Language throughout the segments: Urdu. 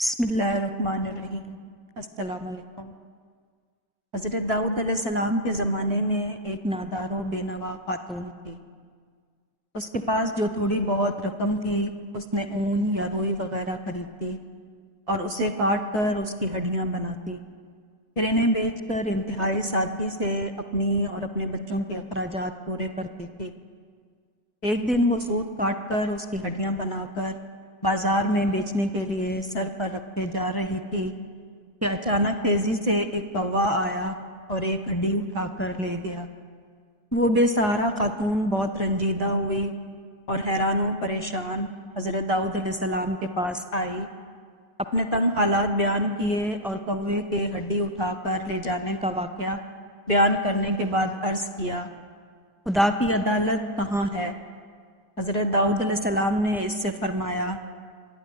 بسم اللہ الرحمن الرحیم۔ السلام علیکم۔ حضرت داؤد علیہ السلام کے زمانے میں ایک نادار و بے نوا خاتون تھی۔ اس کے پاس جو تھوڑی بہت رقم تھی اس نے اون یا روئی وغیرہ خریدتی اور اسے کاٹ کر اس کی ہڈیاں بناتی، پھر انہیں بیچ کر انتہائی سادگی سے اپنی اور اپنے بچوں کے اخراجات پورے کرتی تھی۔ ایک دن وہ سوت کاٹ کر اس کی ہڈیاں بنا کر بازار میں بیچنے کے لیے سر پر رکھے جا رہی تھی کہ اچانک تیزی سے ایک کوّا آیا اور ایک ہڈی اٹھا کر لے گیا۔ وہ بے سہارا خاتون بہت رنجیدہ ہوئی اور حیران و پریشان حضرت داؤد علیہ السلام کے پاس آئی، اپنے تنگ حالات بیان کیے اور کوے کے ہڈی اٹھا کر لے جانے کا واقعہ بیان کرنے کے بعد عرض کیا، خدا کی عدالت کہاں ہے؟ حضرت داؤد علیہ السلام نے اس سے فرمایا،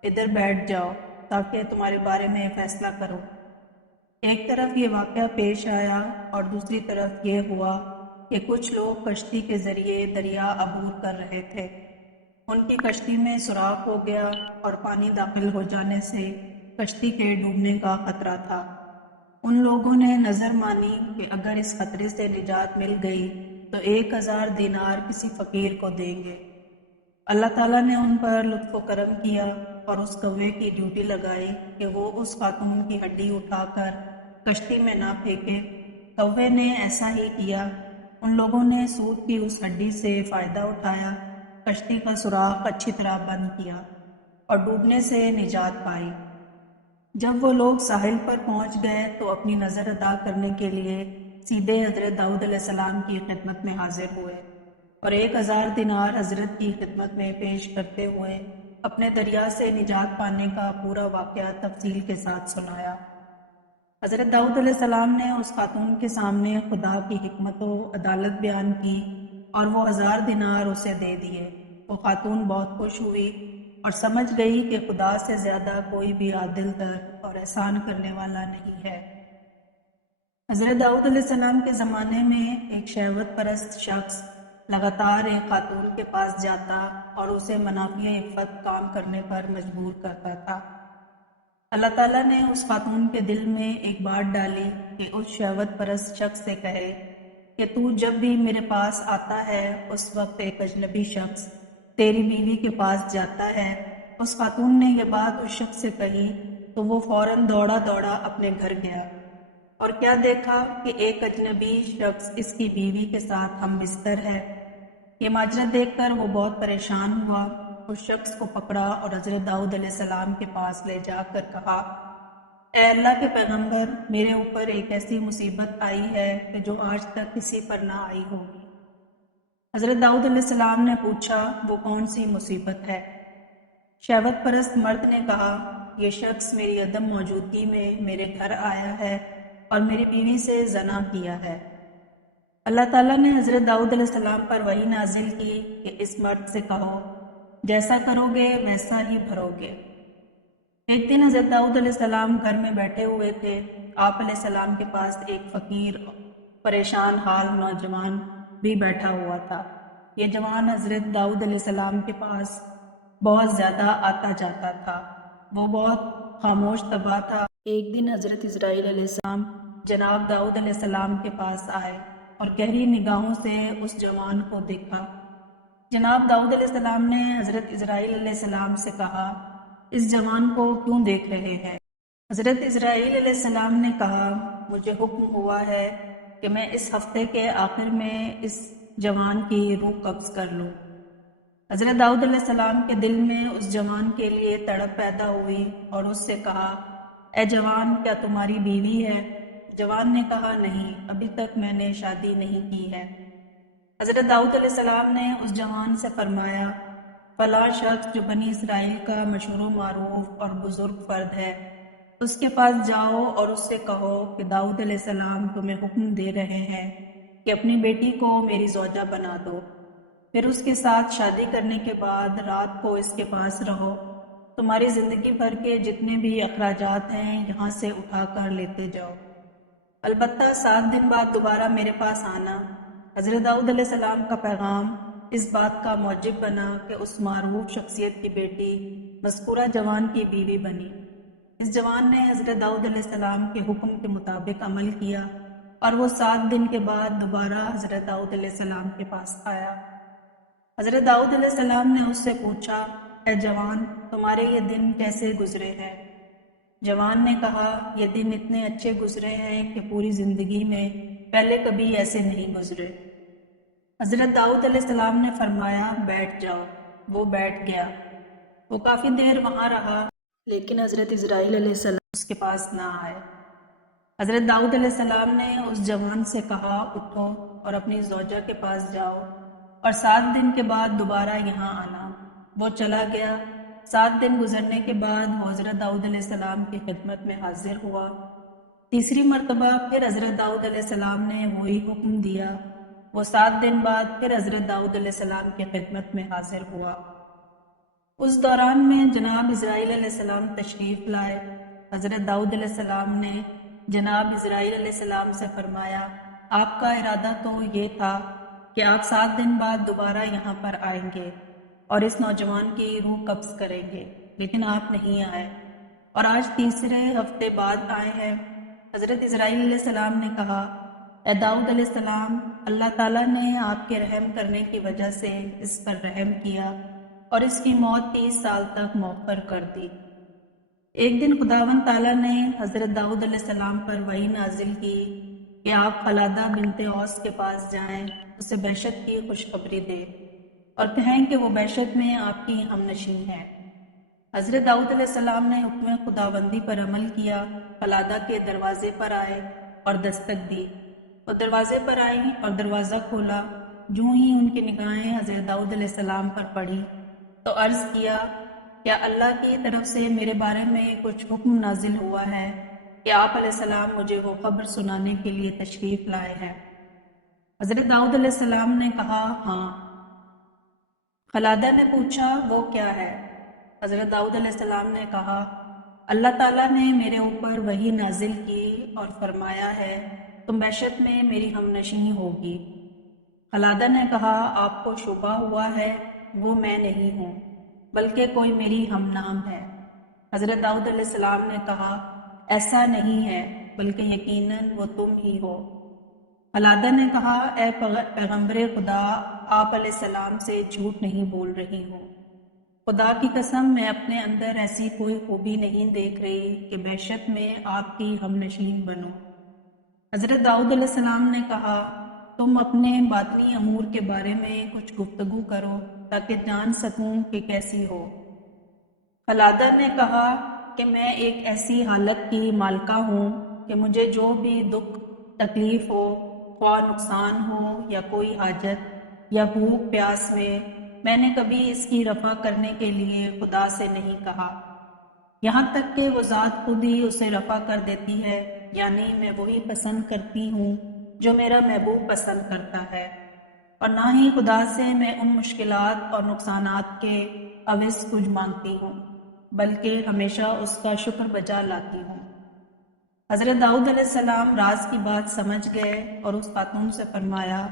ادھر بیٹھ جاؤ تاکہ تمہارے بارے میں فیصلہ کروں۔ ایک طرف یہ واقعہ پیش آیا اور دوسری طرف یہ ہوا کہ کچھ لوگ کشتی کے ذریعے دریا عبور کر رہے تھے۔ ان کی کشتی میں سوراخ ہو گیا اور پانی داخل ہو جانے سے کشتی کے ڈوبنے کا خطرہ تھا۔ ان لوگوں نے نظر مانی کہ اگر اس خطرے سے نجات مل گئی تو 1000 دینار کسی فقیر کو دیں گے۔ اللہ تعالیٰ نے ان پر لطف و کرم کیا اور اس کوے کی ڈیوٹی لگائی کہ وہ اس خاتون کی ہڈی اٹھا کر کشتی میں نہ پھینکے۔ کوے نے ایسا ہی کیا۔ ان لوگوں نے سود کی اس ہڈی سے فائدہ اٹھایا، کشتی کا سوراخ اچھی طرح بند کیا اور ڈوبنے سے نجات پائی۔ جب وہ لوگ ساحل پر پہنچ گئے تو اپنی نظر ادا کرنے کے لیے سیدھے حضرت داؤد علیہ السلام کی خدمت میں حاضر ہوئے اور 1000 دینار حضرت کی خدمت میں پیش کرتے ہوئے اپنے دریا سے نجات پانے کا پورا واقعہ تفصیل کے ساتھ سنایا۔ حضرت داؤد علیہ السلام نے اس خاتون کے سامنے خدا کی حکمت و عدالت بیان کی اور وہ 1000 دینار اسے دے دیے۔ وہ خاتون بہت خوش ہوئی اور سمجھ گئی کہ خدا سے زیادہ کوئی بھی عادل تر اور احسان کرنے والا نہیں ہے۔ حضرت داؤد علیہ السلام کے زمانے میں ایک شہوت پرست شخص لگاتار ایک خاتون کے پاس جاتا اور اسے منافع عفت کام کرنے پر مجبور کرتا تھا۔ اللہ تعالیٰ نے اس خاتون کے دل میں ایک بات ڈالی کہ اس شہوت پرست شخص سے کہے کہ تو جب بھی میرے پاس آتا ہے اس وقت ایک اجنبی شخص تیری بیوی کے پاس جاتا ہے۔ اس خاتون نے یہ بات اس شخص سے کہی تو وہ فوراً دوڑا دوڑا اپنے گھر گیا اور کیا دیکھا کہ ایک اجنبی شخص اس کی بیوی کے ساتھ ہم بستر ہے۔ یہ ماجرا دیکھ کر وہ بہت پریشان ہوا، اس شخص کو پکڑا اور حضرت داؤد علیہ السلام کے پاس لے جا کر کہا، اے اللہ کے پیغمبر، میرے اوپر ایک ایسی مصیبت آئی ہے کہ جو آج تک کسی پر نہ آئی ہوگی۔ حضرت داؤد علیہ السلام نے پوچھا، وہ کون سی مصیبت ہے؟ شہوت پرست مرد نے کہا، یہ شخص میری عدم موجودگی میں میرے گھر آیا ہے اور میری بیوی سے زنا کیا ہے۔ اللہ تعالیٰ نے حضرت داؤد علیہ السلام پر وحی نازل کی کہ اس مرد سے کہو، جیسا کرو گے ویسا ہی بھرو گے۔ ایک دن حضرت داؤد علیہ السلام گھر میں بیٹھے ہوئے تھے۔ آپ علیہ السلام کے پاس ایک فقیر پریشان حال نوجوان بھی بیٹھا ہوا تھا۔ یہ جوان حضرت داؤد علیہ السلام کے پاس بہت زیادہ آتا جاتا تھا۔ وہ بہت خاموش طبع تھا۔ ایک دن حضرت اسرائیل علیہ السلام جناب داؤد علیہ السلام کے پاس آئے اور گہری نگاہوں سے اس جوان کو دیکھا۔ جناب داؤد علیہ السلام نے حضرت اسرائیل علیہ السلام سے کہا، اس جوان کو کیوں دیکھ رہے ہیں؟ حضرت اسرائیل علیہ السلام نے کہا، مجھے حکم ہوا ہے کہ میں اس ہفتے کے آخر میں اس جوان کی روح قبض کر لوں۔ حضرت داؤد علیہ السلام کے دل میں اس جوان کے لیے تڑپ پیدا ہوئی اور اس سے کہا، اے جوان، کیا تمہاری بیوی ہے؟ جوان نے کہا، نہیں، ابھی تک میں نے شادی نہیں کی ہے۔ حضرت داؤد علیہ السلام نے اس جوان سے فرمایا، فلاں شخص جو بنی اسرائیل کا مشہور و معروف اور بزرگ فرد ہے، اس کے پاس جاؤ اور اس سے کہو کہ داؤد علیہ السلام تمہیں حکم دے رہے ہیں کہ اپنی بیٹی کو میری زوجہ بنا دو، پھر اس کے ساتھ شادی کرنے کے بعد رات کو اس کے پاس رہو، تمہاری زندگی بھر کے جتنے بھی اخراجات ہیں یہاں سے اٹھا کر لیتے جاؤ، البتہ 7 دن بعد دوبارہ میرے پاس آنا۔ حضرت داؤد علیہ السلام کا پیغام اس بات کا موجب بنا کہ اس معروف شخصیت کی بیٹی مذکورہ جوان کی بیوی بنی۔ اس جوان نے حضرت داؤد علیہ السلام کے حکم کے مطابق عمل کیا اور وہ 7 دن کے بعد دوبارہ حضرت داؤد علیہ السلام کے پاس آیا۔ حضرت داؤد علیہ السلام نے اس سے پوچھا، اے جوان، تمہارے یہ دن کیسے گزرے ہیں؟ جوان نے کہا، یہ دن اتنے اچھے گزرے ہیں کہ پوری زندگی میں پہلے کبھی ایسے نہیں گزرے۔ حضرت داؤد علیہ السلام نے فرمایا، بیٹھ جاؤ۔ وہ بیٹھ گیا۔ وہ کافی دیر وہاں رہا، لیکن حضرت اسرائیل علیہ السلام اس کے پاس نہ آئے۔ حضرت داؤد علیہ السلام نے اس جوان سے کہا، اٹھو اور اپنی زوجہ کے پاس جاؤ اور 7 دن کے بعد دوبارہ یہاں آنا۔ وہ چلا گیا۔ 7 دن گزرنے کے بعد وہ حضرت داؤد علیہ السلام کی خدمت میں حاضر ہوا۔ تیسری مرتبہ پھر حضرت داؤد علیہ السلام نے وہی حکم دیا۔ وہ 7 دن بعد پھر حضرت داؤد علیہ السلام کی خدمت میں حاضر ہوا۔ اس دوران میں جناب اسرائیل علیہ السلام تشریف لائے۔ حضرت داؤد علیہ السلام نے جناب اسرائیل علیہ السلام سے فرمایا، آپ کا ارادہ تو یہ تھا کہ آپ 7 دن بعد دوبارہ یہاں پر آئیں گے اور اس نوجوان کی روح قبض کریں گے، لیکن آپ نہیں آئے اور آج تیسرے ہفتے بعد آئے ہیں۔ حضرت اسرائیل علیہ السلام نے کہا، اے داؤد علیہ السلام، اللہ تعالیٰ نے آپ کے رحم کرنے کی وجہ سے اس پر رحم کیا اور اس کی موت 30 سال تک مؤخر کر دی۔ ایک دن خداوند تعالیٰ نے حضرت داؤد علیہ السلام پر وحی نازل کی کہ آپ قلادہ بنت اوس کے پاس جائیں، اسے بہشت کی خوشخبری دیں اور کہیں کہ وہ بہشت میں آپ کی ہم نشین ہے۔ حضرت داؤد علیہ السلام نے حکم خداوندی پر عمل کیا، قلادہ کے دروازے پر آئے اور دستک دی۔ وہ دروازے پر آئیں اور دروازہ کھولا۔ جو ہی ان کی نگاہیں حضرت داؤد علیہ السلام پر پڑی تو عرض کیا، کیا اللہ کی طرف سے میرے بارے میں کچھ حکم نازل ہوا ہے کہ آپ علیہ السلام مجھے وہ خبر سنانے کے لیے تشریف لائے ہیں؟ حضرت داؤد علیہ السلام نے کہا، ہاں۔ قلادہ نے پوچھا، وہ کیا ہے؟ حضرت داؤد علیہ السلام نے کہا، اللہ تعالیٰ نے میرے اوپر وحی نازل کی اور فرمایا ہے تم بہشت میں میری ہم نشین ہوگی۔ قلادہ نے کہا، آپ کو شبہ ہوا ہے، وہ میں نہیں ہوں بلکہ کوئی میری ہم نام ہے۔ حضرت داؤد علیہ السلام نے کہا، ایسا نہیں ہے بلکہ یقیناً وہ تم ہی ہو۔ قلادہ نے کہا، اے پیغمبر خدا، آپ علیہ السلام سے جھوٹ نہیں بول رہی ہوں۔ خدا کی قسم، میں اپنے اندر ایسی کوئی خوبی نہیں دیکھ رہی کہ بہشت میں آپ کی ہم نشین بنوں۔ حضرت داؤد علیہ السلام نے کہا، تم اپنے باطنی امور کے بارے میں کچھ گفتگو کرو تاکہ جان سکوں کہ کیسی ہو۔ قلادہ نے کہا کہ میں ایک ایسی حالت کی مالکہ ہوں کہ مجھے جو بھی دکھ تکلیف ہو، خواہ نقصان ہو یا کوئی حاجت یا بھوک پیاس میں نے کبھی اس کی رفع کرنے کے لیے خدا سے نہیں کہا، یہاں تک کہ وہ ذات خود ہی اسے رفع کر دیتی ہے، یعنی میں وہی پسند کرتی ہوں جو میرا محبوب پسند کرتا ہے، اور نہ ہی خدا سے میں ان مشکلات اور نقصانات کے عوض کچھ مانگتی ہوں، بلکہ ہمیشہ اس کا شکر بجا لاتی ہوں۔ حضرت داؤد علیہ السلام راز کی بات سمجھ گئے اور اس خاتون سے فرمایا،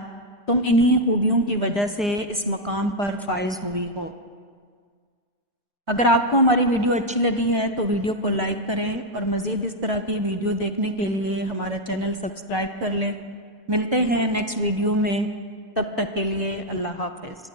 تم انہی خوبیوں کی وجہ سے اس مقام پر فائز ہوئی ہو۔ اگر آپ کو ہماری ویڈیو اچھی لگی ہے تو ویڈیو کو لائک کریں اور مزید اس طرح کی ویڈیو دیکھنے کے لیے ہمارا چینل سبسکرائب کر لیں۔ ملتے ہیں نیکسٹ ویڈیو میں، تب تک کے لیے اللہ حافظ۔